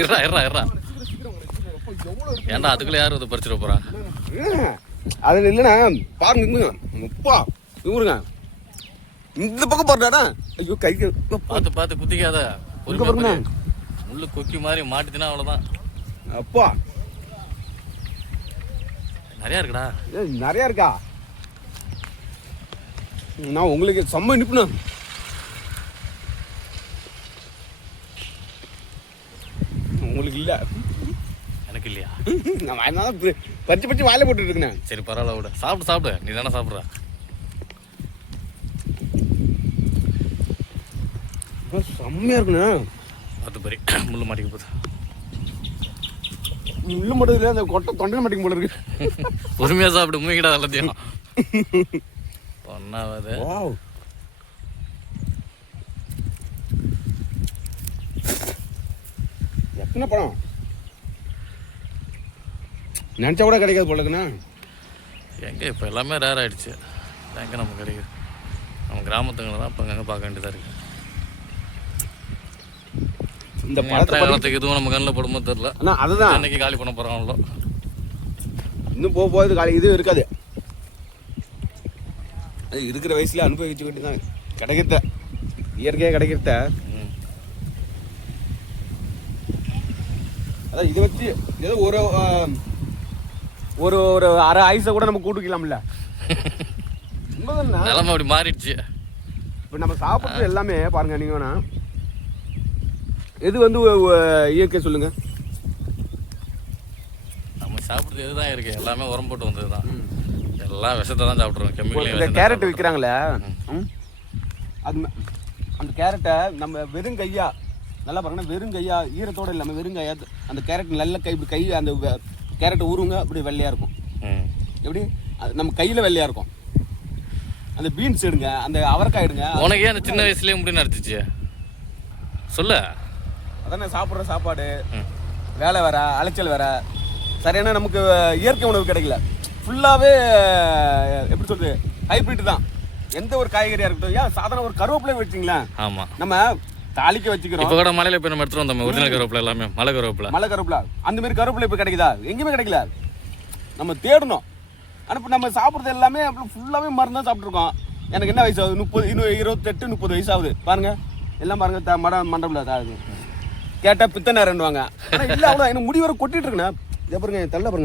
இருறா இருறா இருறா. ஏன்டா அதுக்குள்ள யாரும் இதை பறிச்சிட போறா? அதுல இல்லைண்ணா பாருங்க இங்குங்க முப்பா இவருங்க இந்த பக்கம் பாருடாடா. ஐயோ கைக்கு பார்த்து பார்த்து குத்திக்காத. பாருங்க முள்ளு கொக்கி மாதிரி மாட்டுச்சுன்னா அவ்வளோதான். அப்பா நிறையா இருக்குடா. நிறையா இருக்கா? நான் உங்களுக்கு செம்ம இனிப்புண்ணா. உங்களுக்கு இல்லை, எனக்கு இல்லையா? நான் அதனால பறிச்சு பறிச்சு வாயில போட்டுட்டு இருக்கேன். சரி பரவாயில்ல விட. சாப்பிடு சாப்பிடு, நீ தானே சாப்பிட்ற. செம்மையா இருக்குண்ணா. பார்த்து பறி, முள்ளு மாட்டிக்க போகுது. முள்ளு மட்டும் இல்லை, அந்த கொட்டை தொண்டை மாட்டிக்கும் போல இருக்கு. பொறுமையா சாப்பிடு, மூங்கிடா எல்லாத்தையும். ஒன்னாவது எத்தனை பழம் நினச்சா கூட கிடைக்காது போல இருக்குண்ணா. எங்கே இப்போ எல்லாமே ரேர் ஆகிடுச்சு. எங்கே நமக்கு கிடைக்குது? நம்ம கிராமத்துங்களை தான் இப்போ எங்கே பார்க்க வேண்டியதாக இருக்குது. இந்த பழத்துக்கு எதுவும் நம்ம கண்ணில் படுமோ தெரில. அதுதான் அன்னைக்கு காலி பண்ண போகிறாங்களோ. இன்னும் போக போகுது காலி. இது இருக்காது. அது இருக்கிற வயசுல அனுபவிச்சு வேண்டி தான் கிடைக்கிறத, இயற்கையாக கிடைக்கிறத. அதான் இதை வச்சு ஏதோ ஒரு ஒரு ஒரு அரை ஆயுசை கூட நம்ம கூட்டுக்கலாம்ல. நிலைமை அப்படி மாறிடுச்சு. இப்போ நம்ம சாப்பிட்றது எல்லாமே பாருங்க. நீங்க வேணா எது வந்து இயற்கை சொல்லுங்க. நம்ம சாப்பிட்றது எதுதான் இருக்கு? எல்லாமே உரம் போட்டு வந்தது தான். எல்லாம் விஷத்தை தான் சாப்பிட்றோம். கெமிக்கல். இந்த கேரட் விற்கிறாங்களே, அது அந்த கேரட்டை நம்ம வெறும் கையா நல்லா பாருங்கன்னா, வெறும் கையா ஈரத்தோட இல்லாமல் வெறும் கையா அந்த கேரட் நல்ல கை அந்த கேரட்டை ஊறுங்க, அப்படி வெள்ளையா இருக்கும். எப்படி நம்ம கையில வெள்ளையா இருக்கும். அந்த பீன்ஸ் எடுங்க, அந்த அவரைக்காய் எடுங்க. உனக்கே அந்த சின்ன வயசுலயே முடி நடத்துச்சு சொல்ல. அதானே சாப்பிட்ற சாப்பாடு, வேலை வேற, அலைச்சல் வேற, சரியான நமக்கு இயற்கை உணவு கிடைக்கல. ஃபுல்லாவே எப்படி சொல்றது, ஹைபிரிட் தான். எந்த ஒரு காய்கறியா இருக்கட்டும், ஏன் சாதாரண ஒரு கருவேப்பிலை வச்சிங்களா, ஆமா நம்ம தாளிக்க வச்சுக்கிறோம். இப்போ கூட மலையில போய் நம்ம எடுத்துட்டு வந்தோம் ஒரிஜினல் கருவேப்பிலை. எல்லாமே மலை கருவேப்பிலை. அந்த மாதிரி கருவேப்பிலை இப்போ கிடைக்குதா? எங்கேயுமே கிடைக்கல. நம்ம தேடணும். ஆனால் இப்போ நம்ம சாப்பிட்றது எல்லாமே அப்படி ஃபுல்லாகவே மருந்து தான் சாப்பிட்ருக்கோம். எனக்கு என்ன வயசு ஆகுது? 30, இன்னும் 28, 30 வயசு ஆகுது. பாருங்க எல்லாம் பாருங்க, மண்டபத்தில் தான் கேட்டால் பித்தனை ரெண்டுவாங்க. ஆனால் இல்லை, அவ்வளோ எனக்கு முடி வர கொட்டிட்டு இருக்குண்ணா. இதை பாருங்க, தள்ள பாருங்க.